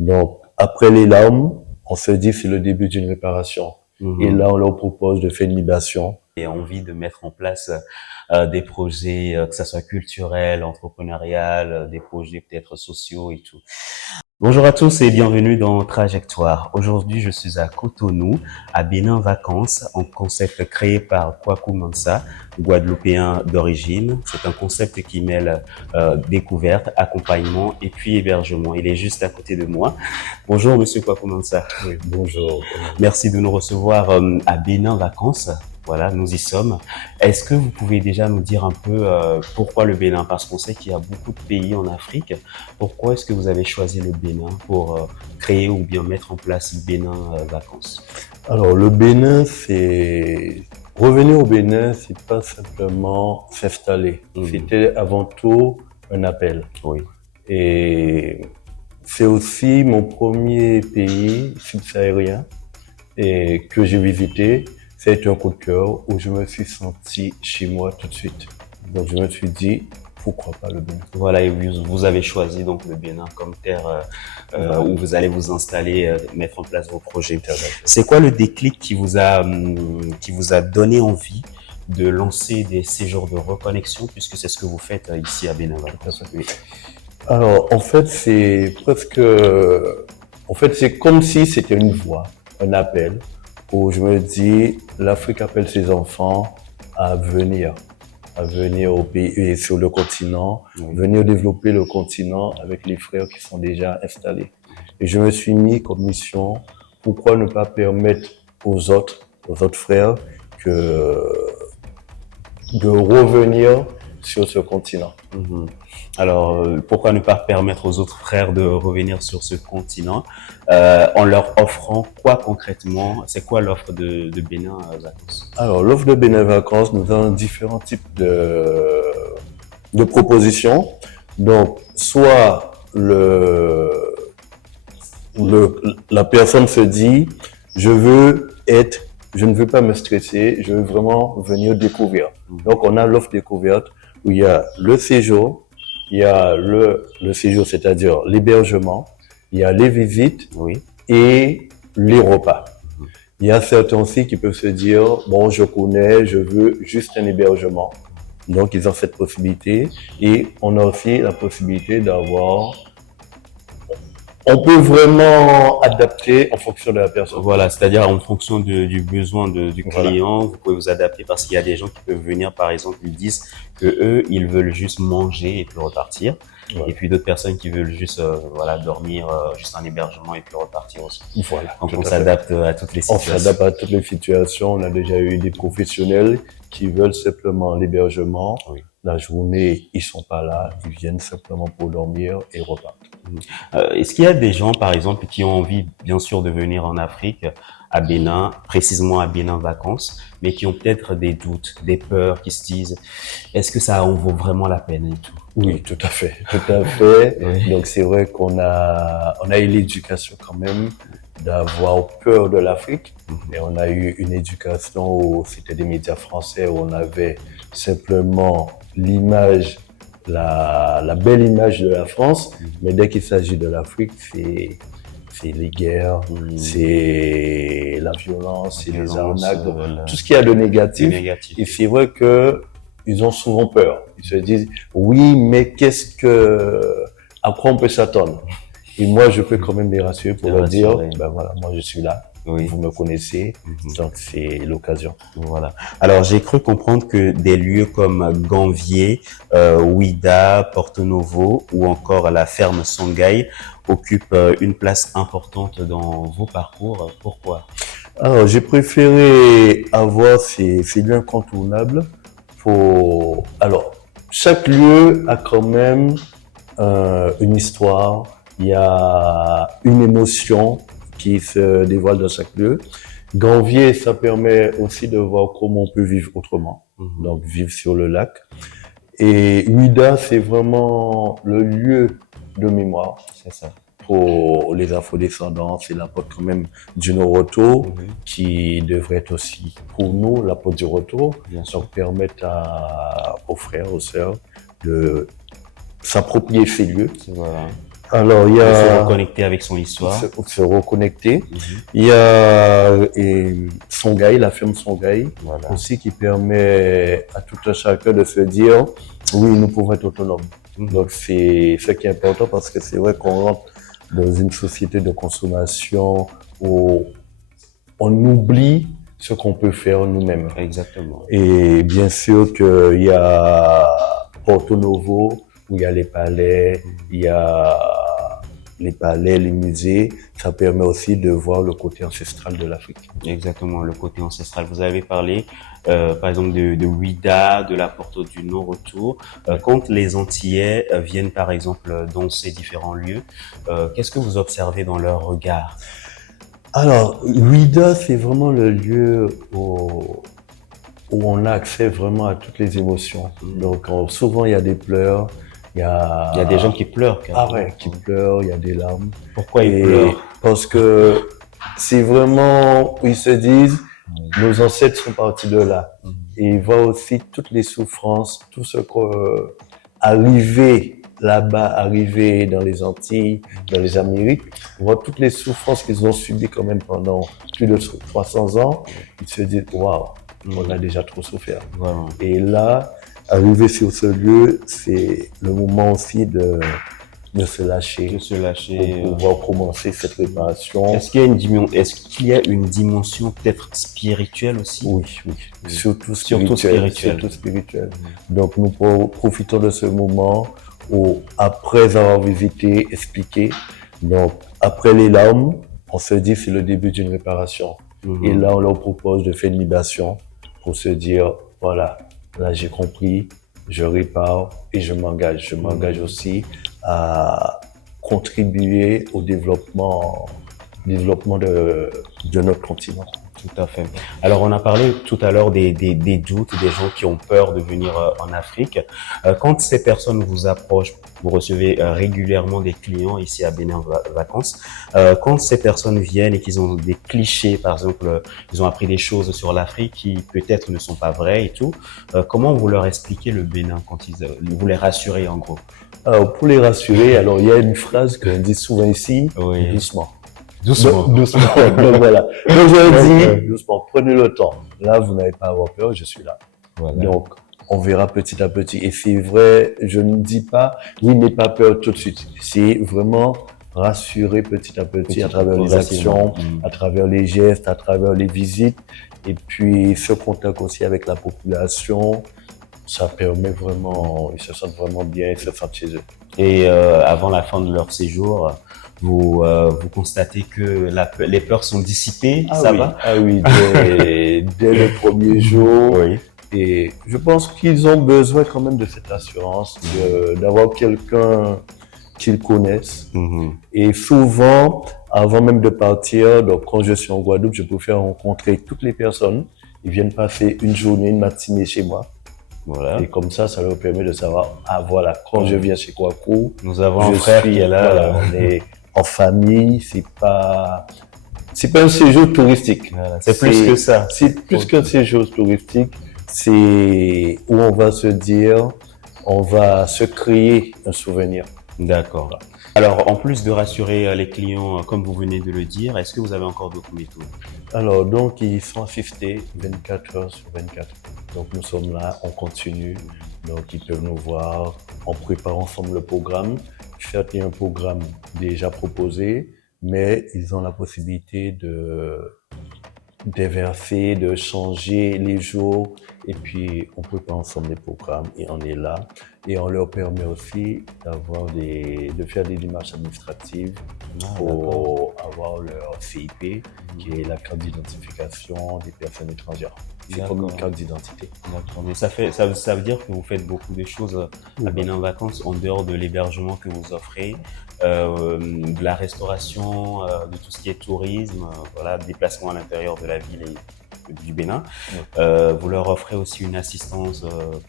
Donc, après les larmes, on se dit c'est le début d'une réparation. Et là, on leur propose de faire une libation. Et envie de mettre en place des projets, que ça soit culturel, entrepreneurial, des projets peut-être sociaux et tout. Bonjour à tous et bienvenue dans Trajectoire. Aujourd'hui, je suis à Cotonou, à Bénin Vacances, un concept créé par Kwaku Mansa, guadeloupéen d'origine. C'est un concept qui mêle découverte, accompagnement et puis hébergement. Il est juste à côté de moi. Bonjour Monsieur Kwaku Mansa. Oui, bonjour. Merci de nous recevoir à Bénin Vacances. Voilà, nous y sommes. Est-ce que vous pouvez déjà nous dire un peu pourquoi le Bénin? Parce qu'on sait qu'il y a beaucoup de pays en Afrique. Pourquoi est-ce que vous avez choisi le Bénin pour créer ou bien mettre en place le Bénin Vacances? Alors, le Bénin, c'est... Revenir au Bénin, c'est pas simplement s'installer. C'était avant tout un appel. Oui. Et c'est aussi mon premier pays subsahárien et que j'ai visité. Ça a été un coup de cœur où je me suis senti chez moi tout de suite. Donc je me suis dit, pourquoi pas le Bénin? Voilà, et vous avez choisi donc le Bénin comme terre où vous allez vous installer, mettre en place vos projets. C'est quoi le déclic qui vous a donné envie de lancer des séjours de reconnexion, puisque c'est ce que vous faites ici à Bénin Vacances? Oui. Alors, en fait, c'est presque... En fait, c'est comme si c'était une voix, un appel, où je me dis, l'Afrique appelle ses enfants à venir au pays et sur le continent, venir développer le continent avec les frères qui sont déjà installés. Et je me suis mis comme mission, pourquoi ne pas permettre aux autres frères de revenir sur ce continent. Alors, pourquoi ne pas permettre aux autres frères de revenir sur ce continent en leur offrant quoi concrètement? C'est quoi l'offre de Bénin Vacances? Alors, l'offre de Bénin Vacances, nous avons différents types de propositions. Donc, soit la personne se dit, je ne veux pas me stresser, je veux vraiment venir découvrir. Donc, on a l'offre découverte où il y a le séjour, il y a le séjour, c'est-à-dire l'hébergement, il y a les visites et les repas. Il y a certains aussi qui peuvent se dire, bon, je connais, je veux juste un hébergement. Donc, ils ont cette possibilité. Et on a aussi la possibilité d'avoir... On peut vraiment adapter en fonction de la personne. Voilà, c'est-à-dire en fonction du besoin du client, vous pouvez vous adapter parce qu'il y a des gens qui peuvent venir, par exemple, ils disent que eux, ils veulent juste manger et puis repartir. Et puis d'autres personnes qui veulent juste dormir, juste un hébergement et puis repartir aussi. Voilà. Donc on s'adapte à toutes les situations. On s'adapte à toutes les situations. On a déjà eu des professionnels qui veulent simplement l'hébergement. La journée, ils sont pas là, ils viennent simplement pour dormir et repartent. Est-ce qu'il y a des gens, par exemple, qui ont envie, bien sûr, de venir en Afrique, à Bénin, précisément à Bénin Vacances, mais qui ont peut-être des doutes, des peurs, qui se disent, est-ce que ça en vaut vraiment la peine et tout? Oui, tout à fait, tout à fait. Donc c'est vrai qu'on a eu l'éducation quand même d'avoir peur de l'Afrique, et on a eu une éducation où c'était des médias français où on avait simplement l'image, la belle image de la France, mais dès qu'il s'agit de l'Afrique, c'est les guerres, c'est la violence, c'est les arnaques, tout ce qu'il y a de négatif. Et c'est vrai que ils ont souvent peur. Ils se disent, oui, mais à quoi on peut s'attendre? Et moi, je peux quand même les rassurer pour leur dire, ben voilà, moi je suis là. Vous me connaissez, donc c'est l'occasion. Voilà. Alors j'ai cru comprendre que des lieux comme Gambier, Ouida, Porto Novo ou encore la ferme Songhai occupent une place importante dans vos parcours. Pourquoi? Alors j'ai préféré avoir ces lieux incontournables. Alors chaque lieu a quand même une histoire. Il y a une émotion qui se dévoile dans chaque lieu. Gambier, ça permet aussi de voir comment on peut vivre autrement, donc vivre sur le lac. Et Ouida, c'est vraiment le lieu de mémoire, c'est ça, pour les afrodescendants. C'est la porte quand même du non-retour qui devrait être aussi pour nous la porte du retour. Donc permettre aux frères, aux sœurs de s'approprier ces lieux. Alors, il y De se a reconnecter avec son histoire. se reconnecter. Mhm. Il y a Songhai, la firme Songhai, Voilà. aussi qui permet à tout un chacun de se dire, oui, nous pouvons être autonomes. Mhm. Donc, c'est ce qui est important parce que c'est vrai qu'on rentre dans une société de consommation où on oublie ce qu'on peut faire nous-mêmes. Exactement. Et bien sûr qu'il y a Porto Novo, où il y a les palais, il y a les palais, les musées. Ça permet aussi de voir le côté ancestral de l'Afrique. Exactement, le côté ancestral. Vous avez parlé, par exemple, de Ouida, de la Porte du non-retour. Quand les Antillais viennent, par exemple, dans ces différents lieux, qu'est-ce que vous observez dans leur regard? Alors, Ouida, c'est vraiment le lieu où on a accès vraiment à toutes les émotions. Donc, souvent, il y a des pleurs, Il y a des gens qui pleurent, Ah carrément. ouais, qui pleurent, il y a des larmes. Pourquoi ils Et pleurent? parce que c'est vraiment, ils se disent, nos ancêtres sont partis de là. Et ils voient aussi toutes les souffrances, tout ce que arrivé là-bas, arrivé dans les Antilles, dans les Amériques, ils voient toutes les souffrances qu'ils ont subies quand même pendant plus de 300 ans. Ils se disent, waouh, on a déjà trop souffert. Voilà. Et là, arriver sur ce lieu, c'est le moment aussi de se lâcher, De se lâcher. pour pouvoir commencer cette réparation. Est-ce qu'il y a une dimension peut-être spirituelle aussi? Oui, oui. Surtout Surtout spirituel. spirituelle. Surtout spirituel. Donc, nous profitons de ce moment où, après avoir visité, expliqué, donc, après les larmes, on se dit c'est le début d'une réparation. Mhm. Et là, on leur propose de faire une libation pour se dire, voilà, là, j'ai compris, je répare et je m'engage. Je m'engage aussi à contribuer au développement de notre continent. Tout à fait. Alors, on a parlé tout à l'heure des doutes, des gens qui ont peur de venir en Afrique. Quand ces personnes vous approchent, vous recevez régulièrement des clients ici à Bénin Vacances. Quand ces personnes viennent et qu'ils ont des clichés, par exemple, ils ont appris des choses sur l'Afrique qui peut-être ne sont pas vraies et tout, comment vous leur expliquez le Bénin quand vous les rassurez en gros? Alors, pour les rassurer, alors, il y a une phrase qu'on dit souvent ici, Oui. doucement. Doucement. Doucement. Donc voilà. Donc je dis, doucement, prenez le temps. Là, vous n'avez pas à avoir peur, je suis là. Voilà. Donc, on verra petit à petit. Et c'est vrai, je ne dis pas, oui, n'aie pas peur tout de suite. C'est vraiment rassurer petit à petit à travers les actions, à travers les gestes, à travers les visites. Et puis, ce contact aussi avec la population, ça permet vraiment, ils se sentent vraiment bien, ils se sentent chez eux. Et avant la fin de leur séjour, vous constatez que les peurs sont dissipées, ça va? Ah oui, dès le premier jour. Oui. Et je pense qu'ils ont besoin quand même de cette assurance, d'avoir quelqu'un qu'ils connaissent. Mhm. Et souvent, avant même de partir, donc quand je suis en Guadeloupe, je préfère rencontrer toutes les personnes. Ils viennent passer une journée, une matinée chez moi. Voilà. Et comme ça leur permet de savoir, ah voilà, quand je viens chez Kwaku, Nous avons un frère qui est là. voilà, on est en famille, c'est pas un séjour touristique. Voilà, c'est plus que ça. C'est plus qu'un séjour touristique. C'est où on va se dire, on va se créer un souvenir. D'accord. Alors, en plus de rassurer les clients, comme vous venez de le dire, est-ce que vous avez encore d'autres méthodes? Alors, donc, ils sont assistés 24 heures sur 24. Donc, nous sommes là, on continue. Donc, ils peuvent nous voir, on prépare ensemble le programme. Certes, il y a un programme déjà proposé, mais ils ont la possibilité de déverser, de changer les jours. Et puis, on prépare ensemble les programmes et on est là. Et on leur permet aussi de faire des démarches administratives pour avoir leur CIP, qui est la carte d'identification des personnes étrangères. C'est comme une carte d'identité. D'accord. Mais ça veut dire que vous faites beaucoup de choses à Bénin Vacances en dehors de l'hébergement que vous offrez, de la restauration, de tout ce qui est tourisme, voilà, déplacement à l'intérieur de la ville du Bénin. Vous leur offrez aussi une assistance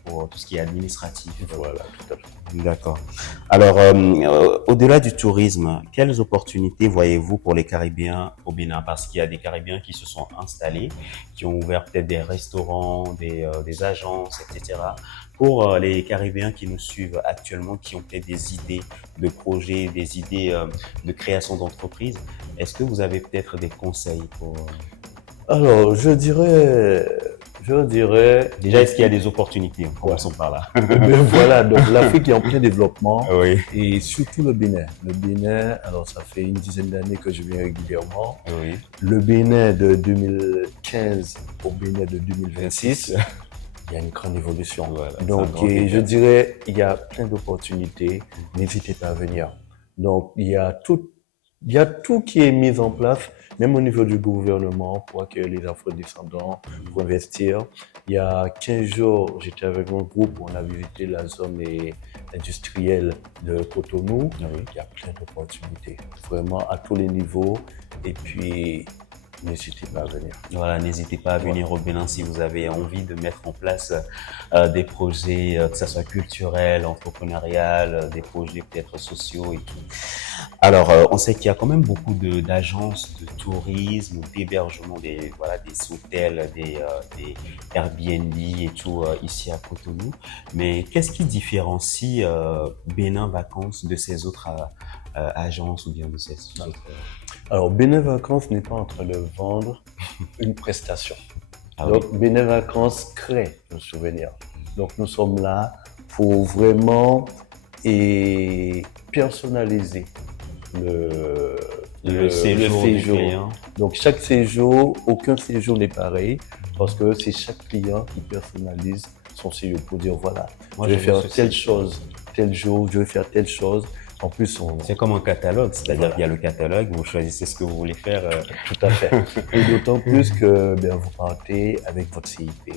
pour tout ce qui est administratif. Voilà, tout à fait. D'accord. Alors, au-delà du tourisme, quelles opportunités voyez-vous pour les Caribéens au Bénin? Parce qu'il y a des Caribéens qui se sont installés, qui ont ouvert peut-être des restaurants, des agences, etc. Pour les Caribéens qui nous suivent actuellement, qui ont peut-être des idées de projets, des idées de création d'entreprises, est-ce que vous avez peut-être des conseils pour... Alors, je dirais, Déjà, est-ce qu'il y a des opportunités? Commençons par là. voilà, donc l'Afrique est en plein développement Oui, et surtout le Bénin. Le Bénin, alors ça fait une dizaine d'années que je viens régulièrement. oui. Le Bénin de 2015 au Bénin de 2026, il y a une grande évolution. Voilà, c'est un Donc, grand et je écart. dirais, il y a plein d'opportunités. N'hésitez pas à venir. Donc, il y a tout qui est mis en place, même au niveau du gouvernement, pour accueillir les afro-descendants, pour investir. Il y a 15 jours, j'étais avec mon groupe, on a visité la zone industrielle de Cotonou. Oui. Il y a plein d'opportunités, vraiment à tous les niveaux. Et puis, n'hésitez pas à venir. Voilà, n'hésitez pas à venir au Bénin si vous avez envie de mettre en place des projets, que ce soit culturels, entrepreneurial, des projets peut-être sociaux et tout. Alors, on sait qu'il y a quand même beaucoup d'agences de tourisme, d'hébergement, voilà, des hôtels, des Airbnb et tout ici à Cotonou. Mais qu'est-ce qui différencie Bénin Vacances de ces autres agences ou bien de ces autres... Alors, Bénin Vacances n'est pas en train de vendre une prestation. Ah oui. Donc, Bénin Vacances crée un souvenir. Donc, nous sommes là pour vraiment personnaliser Le séjour du client. Donc, chaque séjour, aucun séjour n'est pareil parce que c'est chaque client qui personnalise son séjour pour dire voilà, Moi, je vais j'aime faire ce telle système. chose, tel jour, je vais faire telle chose. En plus, C'est comme un catalogue, c'est-à-dire Voilà. qu'il y a le catalogue, vous choisissez ce que vous voulez faire. tout à fait. Et d'autant plus que vous partez avec votre CIP. Oui.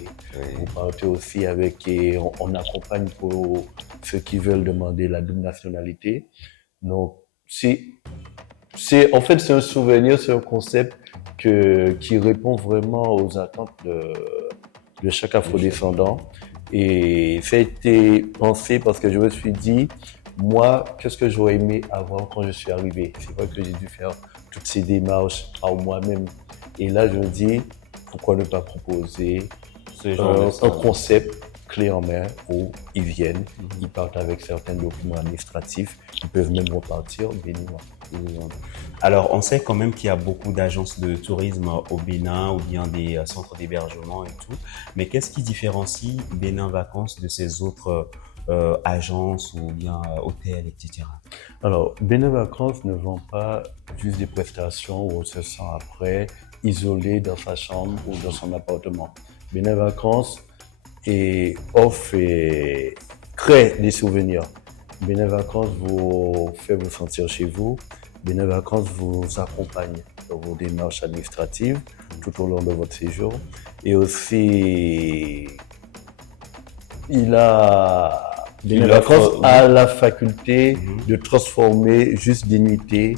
Vous partez aussi avec, et on accompagne pour ceux qui veulent demander la double nationalité. Donc, en fait, c'est un souvenir, c'est un concept qui répond vraiment aux attentes de chaque afrodescendant. Et ça a été pensé parce que je me suis dit, moi, qu'est-ce que j'aurais aimé avoir quand je suis arrivé? C'est vrai que j'ai dû faire toutes ces démarches par moi-même. Et là, je me dis, pourquoi ne pas proposer Ce genre de un service. concept clé en main où ils viennent, ils partent avec certains documents administratifs, ils peuvent même repartir béninois. Alors, on sait quand même qu'il y a beaucoup d'agences de tourisme au Bénin ou bien des centres d'hébergement et tout. Mais qu'est-ce qui différencie Bénin Vacances de ces autres agences ou bien hôtels, etc. Alors, Bénin Vacances ne vend pas juste des prestations où on se sent après isolé dans sa chambre ou dans son appartement. Bénin Vacances offre et crée des souvenirs. Bénin Vacances vous fait vous sentir chez vous. Bénin Vacances vous accompagne dans vos démarches administratives tout au long de votre séjour. Et aussi, Bénin Vacances a la faculté de transformer juste dignité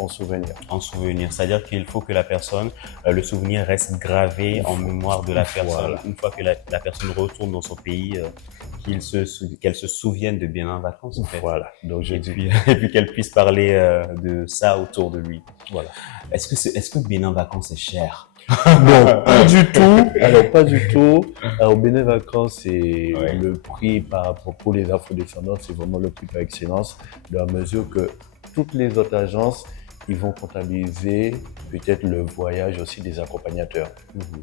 en souvenir. En souvenir, c'est-à-dire qu'il faut que la personne, le souvenir reste gravé en mémoire de la personne. Voilà. Une fois que la personne retourne dans son pays, qu'elle se souvienne de Bénin Vacances, en fait. Voilà. Donc, Et puis qu'elle puisse parler de ça autour de lui. voilà. Est-ce que Bénin Vacances est cher? Non, pas du tout. Alors, pas du tout. Alors, Bénin Vacances, c'est Ouais. le prix par rapport pour les afro-descendants, c'est vraiment le prix par excellence, dans la mesure que toutes les autres agences, ils vont comptabiliser peut-être le voyage aussi des accompagnateurs.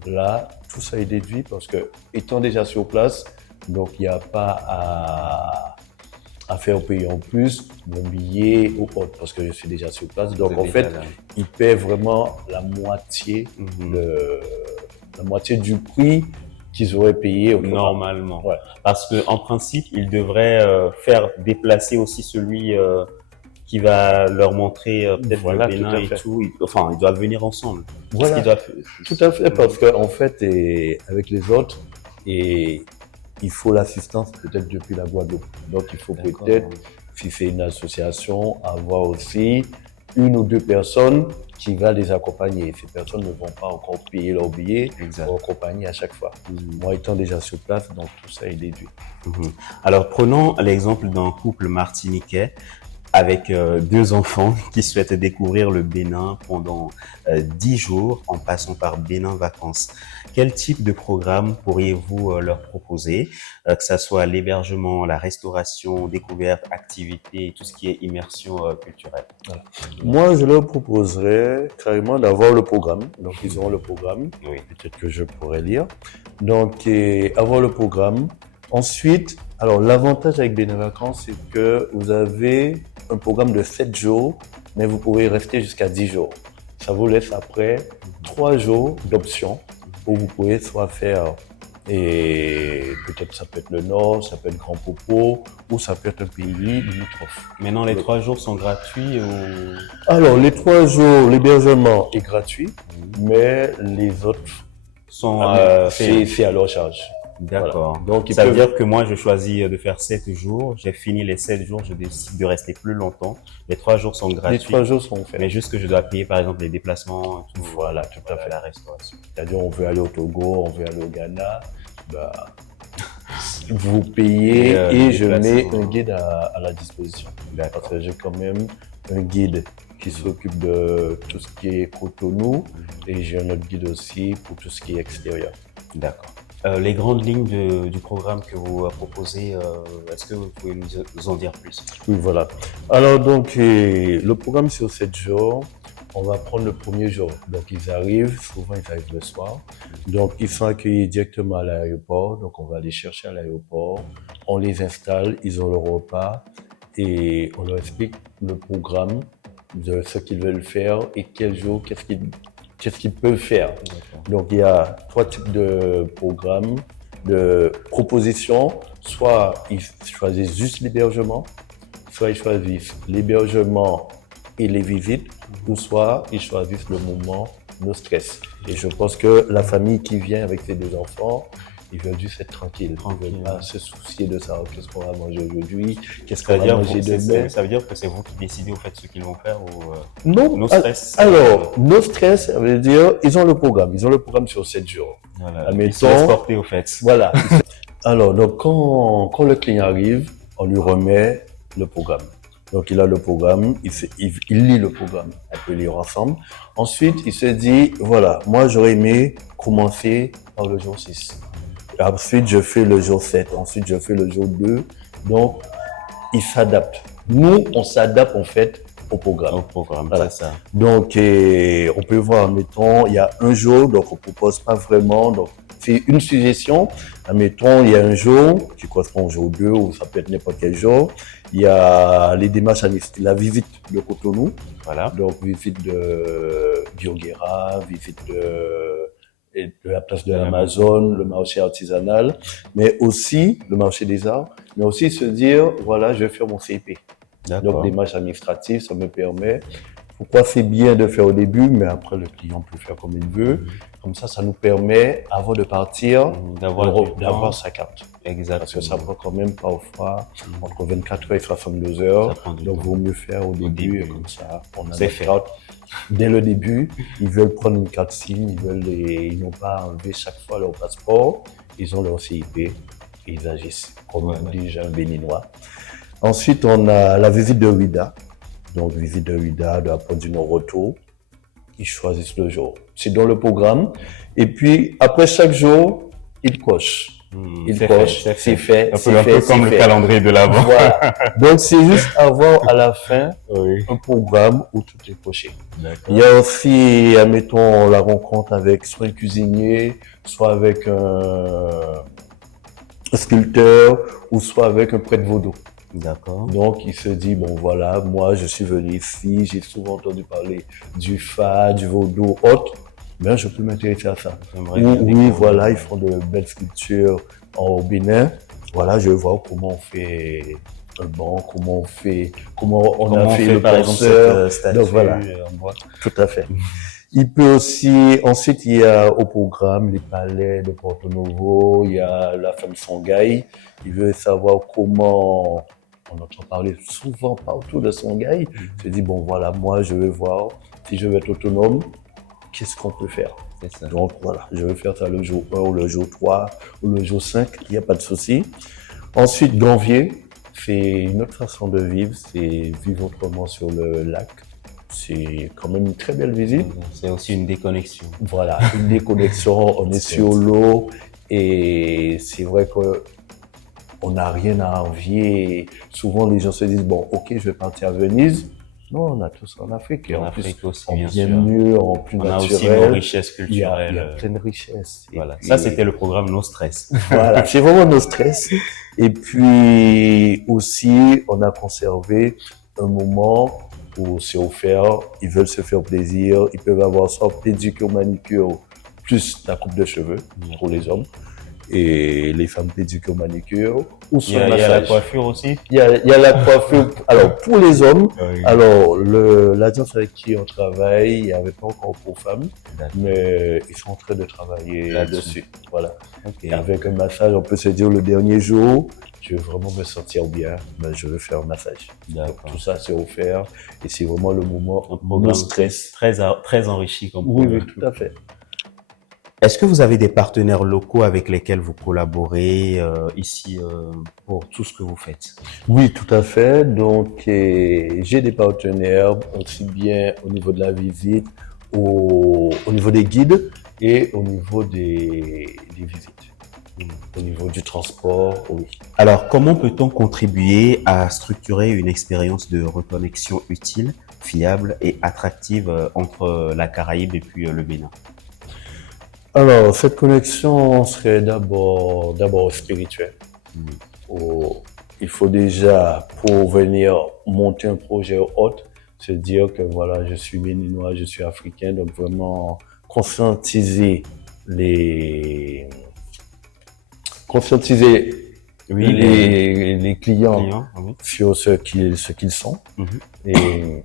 Là, tout ça est déduit parce que, étant déjà sur place, donc il n'y a pas à faire payer en plus mon billet ou autre parce que je suis déjà sur place. Donc, en fait, ils paient vraiment la moitié du prix qu'ils auraient payé autrement. Normalement. Ouais. Parce que en principe, ils devraient faire déplacer aussi celui qui va leur montrer peut-être Voilà, le Bénin tout à et fait. tout. Enfin, ils doivent venir ensemble. Voilà. Tout à fait, parce qu'en fait, avec les autres, il faut l'assistance peut-être depuis la Guadeloupe. Donc, il faut peut-être, si c'est une association, avoir aussi une ou deux personnes qui va les accompagner. Ces personnes ne vont pas encore payer leur billet Exact. pour accompagner à chaque fois. Moi étant déjà sur place, donc tout ça est déduit. Alors, prenons l'exemple d'un couple martiniquais avec deux enfants qui souhaitent découvrir le Bénin pendant 10 jours en passant par Bénin Vacances. Quel type de programme pourriez-vous leur proposer, que ça soit l'hébergement, la restauration, découverte, activité, tout ce qui est immersion culturelle? Voilà. Moi, je leur proposerais carrément d'avoir le programme. Donc, ils auront le programme. Oui. Peut-être que je pourrais lire. Donc, avoir le programme. Ensuite, alors, l'avantage avec Bénin Vacances, c'est que vous avez un programme de 7 jours, mais vous pouvez rester jusqu'à 10 jours. Ça vous laisse après 3 jours d'options où vous pouvez soit faire, et peut-être ça peut être le Nord, ça peut être Grand Popo, ou ça peut être un pays limitrophe. Maintenant, les 3 jours sont gratuits ou... Alors, les 3 jours, l'hébergement est gratuit, mais les autres, sont c'est à leur charge. D'accord. Voilà. Donc, ça veut dire que moi, je choisis de faire 7 jours. J'ai fini les 7 jours, je décide de rester plus longtemps. Les 3 jours sont gratuits. Les 3 jours sont faits. Mais juste que je dois payer, par exemple, les déplacements, tout, voilà, tout à fait. La restauration. C'est-à-dire, on veut aller au Togo, on veut aller au Ghana, bah, vous payez et je mets un guide à la disposition. Parce que j'ai quand même un guide qui s'occupe de tout ce qui est Cotonou et j'ai un autre guide aussi pour tout ce qui est extérieur. D'accord. Les grandes lignes du programme que vous proposez, est-ce que vous pouvez nous en dire plus? Oui, voilà. Alors donc, le programme sur 7 jours, on va prendre le premier jour. Donc ils arrivent, souvent ils arrivent le soir. Donc ils sont accueillis directement à l'aéroport. Donc on va les chercher à l'aéroport, on les installe, ils ont leur repas et on leur explique le programme de ce qu'ils veulent faire et quel jour, qu'est-ce qu'ils peuvent faire. Donc il y a 3 types de programmes, de propositions. Soit ils choisissent juste l'hébergement, soit ils choisissent l'hébergement et les visites, ou soit ils choisissent le moment no stress. Et je pense que la famille qui vient avec ses 2 enfants, ils veulent juste être tranquilles. Ils ne veulent pas se soucier de ça. Qu'est-ce qu'on va manger aujourd'hui? Qu'est-ce qu'on va manger demain? Ça veut dire que c'est vous qui décidez au fait ce qu'ils vont faire ou non, no stress? Alors, no stress, ça veut dire ils ont le programme. Ils ont le programme sur 7 jours. Voilà. Ils sont transportés au fait. Voilà. Alors, donc quand le client arrive, on lui remet le programme. Donc, il a le programme, il lit le programme, on peut lire ensemble. Ensuite, il se dit, voilà, moi, j'aurais aimé commencer par le jour 6. Ensuite, je fais le jour 7. Ensuite, je fais le jour 2. Donc, il s'adapte. Nous, on s'adapte, en fait, au programme. Au programme, voilà. C'est ça. Donc, on peut voir, mettons, il y a un jour, donc on propose pas vraiment. Donc, c'est une suggestion. Admettons, il y a un jour qui correspond au jour 2 ou ça peut être n'importe quel jour. Il y a les démarches administratives, la visite de Cotonou. Voilà. Donc, visite de Dioguera, visite de la place de l'Amazon, le marché artisanal, mais aussi le marché des arts, mais aussi se dire, voilà, je vais faire mon CIP. Donc, démarche administrative, ça me permet. Pourquoi c'est bien de faire au début, mais après le client peut faire comme il veut. Comme ça nous permet, avant de partir, d'avoir sa carte. Exactement. Parce que ça prend quand même parfois entre 24 heures et 62 heures. Donc, vaut mieux faire au début, et comme ça, on a notre carte. Dès le début, ils veulent prendre une carte SIM, ils n'ont pas enlevé chaque fois leur passeport, ils ont leur CIP, et ils agissent comme déjà un Béninois. Ensuite, on a la visite de Ouida. Donc, visite de Ouida, de la Pointe du Nord-Retour. Ils choisissent le jour. C'est dans le programme. Et puis, après chaque jour, ils cochent. Ils cochent, c'est fait. Un peu comme le calendrier de l'Avent. Voilà. Donc, c'est juste avoir à la fin un programme où tout est coché. Il y a aussi, admettons, la rencontre avec soit un cuisinier, soit avec un sculpteur, ou soit avec un prêtre vaudou. D'accord. Donc, il se dit, bon, voilà, moi, je suis venu ici, j'ai souvent entendu parler du Fa, du vaudou, autre. Ben, je peux m'intéresser à ça. Oui, voilà, ils font de belles sculptures au Bénin. Voilà, je veux voir comment on fait un banc, comment on a fait le par exemple cette statue. Donc, voilà, en bois. Tout à fait. Il peut aussi, ensuite, il y a au programme les palais de Porto Novo, il y a la femme Songhai. Il veut savoir comment, on entend parler souvent partout de Songhai. Je dis, bon, voilà, moi, je veux voir Si je veux être autonome, qu'est-ce qu'on peut faire? C'est ça. Donc voilà, je vais faire ça le jour 1 ou le jour 3 ou le jour 5, il n'y a pas de souci. Ensuite, Ganvier, c'est une autre façon de vivre, c'est vivre autrement sur le lac. C'est quand même une très belle visite. C'est aussi une déconnexion. Voilà, une déconnexion, on est sur l'eau et c'est vrai que on n'a rien à envier. Souvent, les gens se disent, bon, ok, je vais partir à Venise. Non, on a tout ça en Afrique. Et En en plus, Afrique aussi, en bien bien sûr. mieux, en plus On a aussi nos naturel. richesses Il y a culturelles. plein de richesses. Et Voilà. puis, Ça, c'était le programme No Stress. voilà, c'est vraiment nos stress. Et puis aussi, on a conservé un moment où c'est offert, ils veulent se faire plaisir, ils peuvent avoir soit pédicure, manicure, plus la coupe de cheveux pour les hommes, et les femmes pédicure, manicure, ou Il y soit a, le il y a la massage. coiffure aussi. Il y a la coiffure. Alors, pour les hommes, Oui. alors, l'agence avec qui on travaille, il n'y avait pas encore pour femmes, mais ils sont en train de travailler Là-dessus. dessus. Voilà. Ok. Et avec un massage, on peut se dire le dernier jour, je veux vraiment me sentir bien, ben, je veux faire un massage. Donc, D'accord. tout ça, c'est offert et c'est vraiment le moment Un no programme stress. très enrichi comme Oui, programme. oui, tout à fait. Est-ce que vous avez des partenaires locaux avec lesquels vous collaborez ici pour tout ce que vous faites? Oui, tout à fait. Donc, j'ai des partenaires aussi bien au niveau de la visite, au niveau des guides et au niveau des visites. Au niveau du transport, oui. Alors, comment peut-on contribuer à structurer une expérience de reconnexion utile, fiable et attractive entre la Caraïbe et puis le Bénin? Alors, cette connexion serait d'abord spirituelle. Il faut déjà, pour venir monter un projet hôte, se dire que voilà, je suis béninois, je suis africain, donc vraiment conscientiser les Oui, les clients clients. Oui. sur ce qu'ils sont. Mhm. Et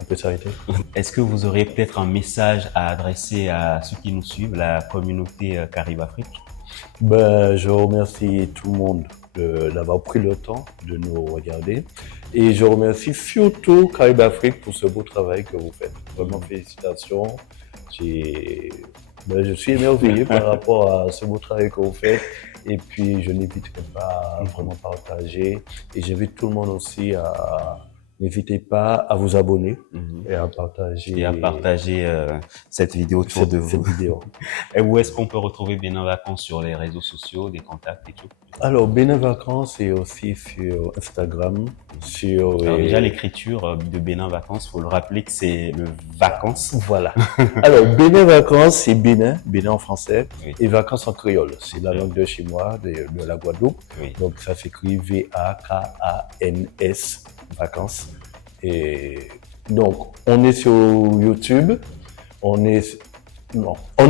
on peut s'arrêter. Est-ce que vous auriez peut-être un message à adresser à ceux qui nous suivent, la communauté Caraïbe-Afrique? Ben, je remercie tout le monde d'avoir pris le temps de nous regarder. Et je remercie surtout Caraïbes Afrique pour ce beau travail que vous faites. Vraiment félicitations. Je suis émerveillé par rapport à ce beau travail que vous faites. Et puis, je n'hésiterai pas à vraiment partager. Et j'invite tout le monde aussi n'hésitez pas à vous abonner et à partager. Et à partager cette vidéo autour de vous. Cette vidéo. Et où est-ce qu'on peut retrouver Bénin Vacances sur les réseaux sociaux, des contacts et tout? Alors, Bénin Vacances est aussi sur Instagram, Alors déjà, l'écriture de Bénin Vacances, faut le rappeler que c'est le vacances. Voilà. Alors, Bénin Vacances, c'est Bénin en français, Oui. et vacances en créole. C'est la langue de chez moi, de la Guadeloupe. Oui. Donc, ça s'écrit V-A-K-A-N-S, vacances. Et donc, on est sur YouTube, on est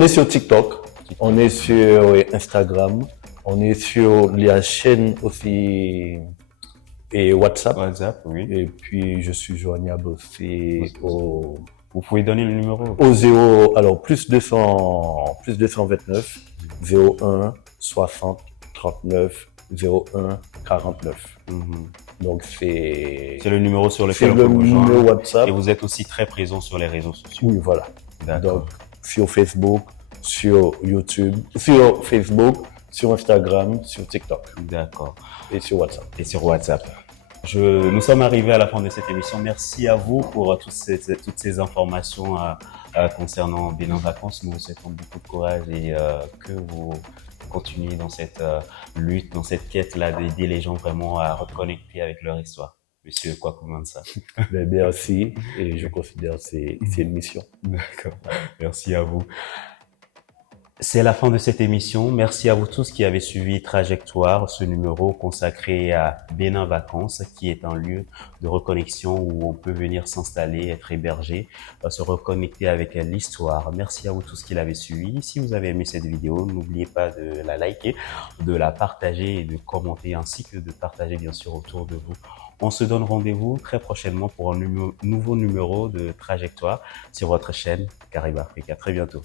sur TikTok, on est sur Instagram, on est sur la chaîne aussi et WhatsApp. WhatsApp, oui. Et puis, je suis joignable aussi au Vous pouvez donner le numéro? Au 0, alors plus 229 01 60 39 01 49. Donc c'est le numéro sur lequel on le peut vous numéro joindre. WhatsApp. Et vous êtes aussi très présent sur les réseaux sociaux. Oui, voilà. D'accord. Donc sur Facebook, sur YouTube, sur Facebook, sur Instagram, sur TikTok. D'accord. Et sur WhatsApp. Et sur WhatsApp. Nous sommes arrivés à la fin de cette émission. Merci à vous pour toutes ces informations concernant Bénin Vacances. Nous vous souhaitons beaucoup de courage et que vous continuez dans cette lutte, dans cette quête-là d'aider les gens vraiment à reconnecter avec leur histoire. Monsieur Kwaku Mansa. Merci et je considère que c'est une mission. D'accord. Merci à vous. C'est la fin de cette émission. Merci à vous tous qui avez suivi Trajectoire, ce numéro consacré à Bénin Vacances, qui est un lieu de reconnexion où on peut venir s'installer, être hébergé, se reconnecter avec l'histoire. Merci à vous tous qui l'avez suivi. Si vous avez aimé cette vidéo, n'oubliez pas de la liker, de la partager et de commenter, ainsi que de partager bien sûr autour de vous. On se donne rendez-vous très prochainement pour un nouveau numéro de Trajectoire sur votre chaîne Caraïbes Afrique. À très bientôt.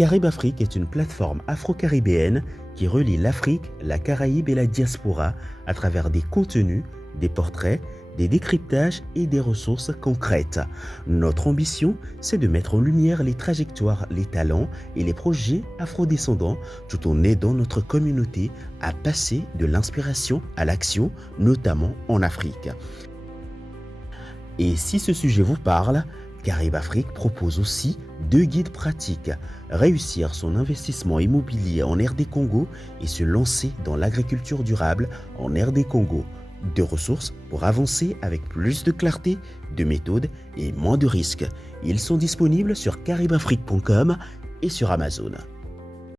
Caraïbes Afrique est une plateforme afro-caribéenne qui relie l'Afrique, la Caraïbe et la diaspora à travers des contenus, des portraits, des décryptages et des ressources concrètes. Notre ambition, c'est de mettre en lumière les trajectoires, les talents et les projets afrodescendants tout en aidant notre communauté à passer de l'inspiration à l'action, notamment en Afrique. Et si ce sujet vous parle, Caraïbes Afrique propose aussi 2 guides pratiques, réussir son investissement immobilier en RD Congo et se lancer dans l'agriculture durable en RD Congo. 2 ressources pour avancer avec plus de clarté, de méthode et moins de risques. Ils sont disponibles sur caraibesafrique.com et sur Amazon.